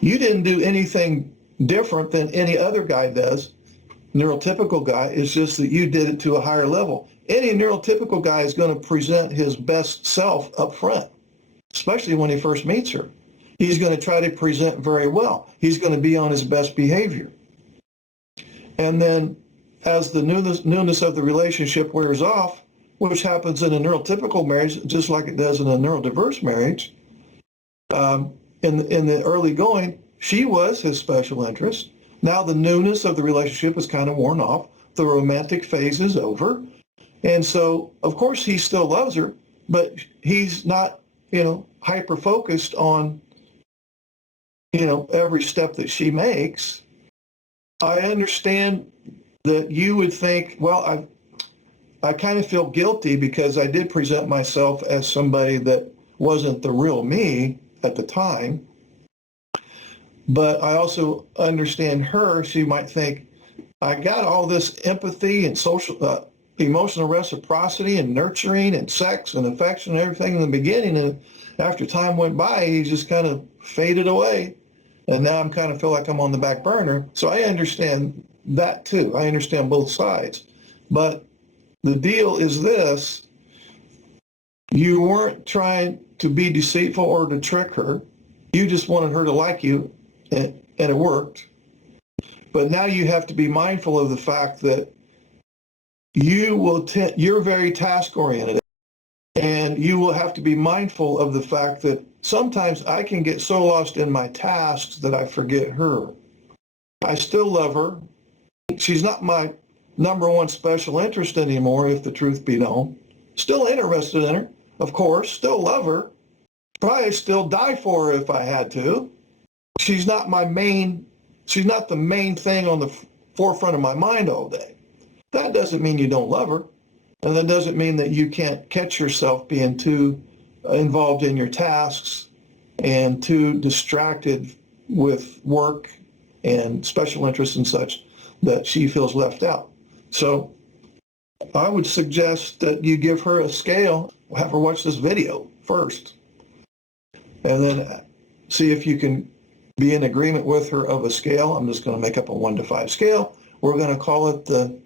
You didn't do anything different than any other guy does. Neurotypical guy is just that you did it to a higher level. Any neurotypical guy is going to present his best self up front, especially when he first meets her. He's going to try to present very well. He's going to be on his best behavior. And then as the newness of the relationship wears off, which happens in a neurotypical marriage just like it does in a neurodiverse marriage, in the early going, she was his special interest. Now the newness of the relationship is kind of worn off. The romantic phase is over. And so, of course, he still loves her, but he's not, hyper-focused on, every step that she makes. I understand that you would think, well, I kind of feel guilty because I did present myself as somebody that wasn't the real me at the time. But I also understand her. She might think, I got all this empathy and social, emotional reciprocity and nurturing and sex and affection and everything in the beginning. And after time went by, he just kind of faded away. And now I'm kind of feel like I'm on the back burner. So I understand that too. I understand both sides. But the deal is this: you weren't trying to be deceitful or to trick her. You just wanted her to like you, and it worked. But now you have to be mindful of the fact that you're very task-oriented, and you will have to be mindful of the fact that sometimes I can get so lost in my tasks that I forget her. I still love her. She's not my number one special interest anymore, if the truth be known. Still interested in her, of course, still love her. Probably still die for her if I had to. She's not the main thing on the forefront of my mind all day. That doesn't mean you don't love her. And that doesn't mean that you can't catch yourself being too involved in your tasks and too distracted with work and special interests and such that she feels left out. So I would suggest that you give her a scale, have her watch this video first, and then see if you can be in agreement with her of a scale. I'm just going to make up a 1 to 5 scale. We're going to call it the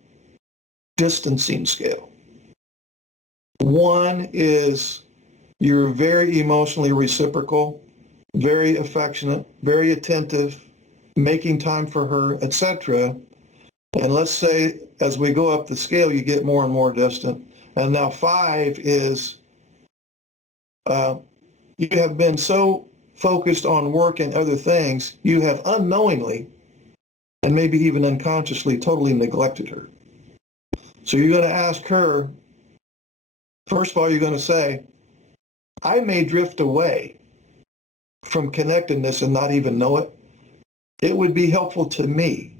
distancing scale. 1 is you're very emotionally reciprocal, very affectionate, very attentive, making time for her, etc. And let's say as we go up the scale, you get more and more distant. And now 5 is you have been so focused on work and other things, you have unknowingly and maybe even unconsciously totally neglected her. So you're going to ask her, first of all, you're going to say, I may drift away from connectedness and not even know it. It would be helpful to me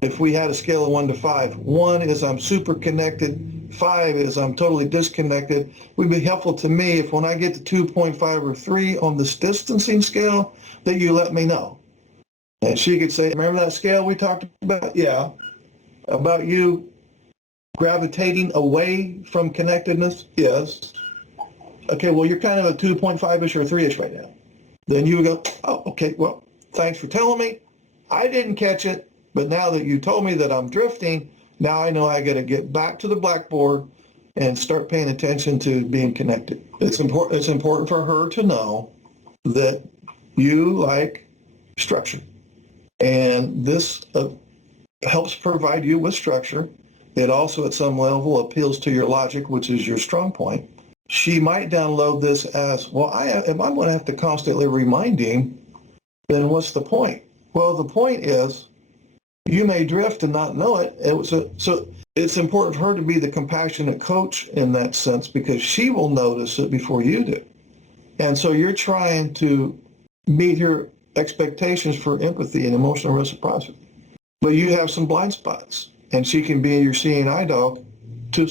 if we had a scale of 1 to 5. 1 is I'm super connected. 5 is I'm totally disconnected. It would be helpful to me if when I get to 2.5 or 3 on this distancing scale, that you let me know. And she could say, remember that scale we talked about? Yeah. About you gravitating away from connectedness? Yes. Okay, well, you're kind of a 2.5-ish or 3-ish right now. Then you would go, oh, okay, well, thanks for telling me. I didn't catch it, but now that you told me that I'm drifting, now I know I got to get back to the blackboard and start paying attention to being connected. It's important for her to know that you like structure. And this helps provide you with structure. It also, at some level, appeals to your logic, which is your strong point. She might download this as, well, if I'm going to have to constantly remind him, then what's the point? Well, the point is, you may drift and not know it. So it's important for her to be the compassionate coach in that sense, because she will notice it before you do. And so you're trying to meet her expectations for empathy and emotional reciprocity. But you have some blind spots, and she can be your seeing eye dog to,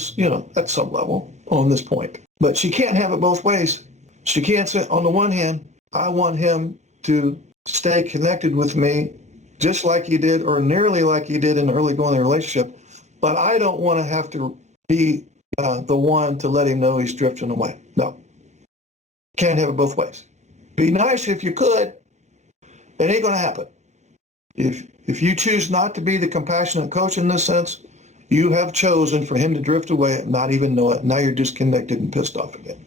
at some level on this point. But she can't have it both ways. She can't say, on the one hand, I want him to stay connected with me just like he did or nearly like he did in the early going of the relationship, but I don't want to have to be the one to let him know he's drifting away. No. Can't have it both ways. Be nice if you could, It ain't going to happen. If you choose not to be the compassionate coach in this sense, you have chosen for him to drift away and not even know it. Now you're disconnected and pissed off again.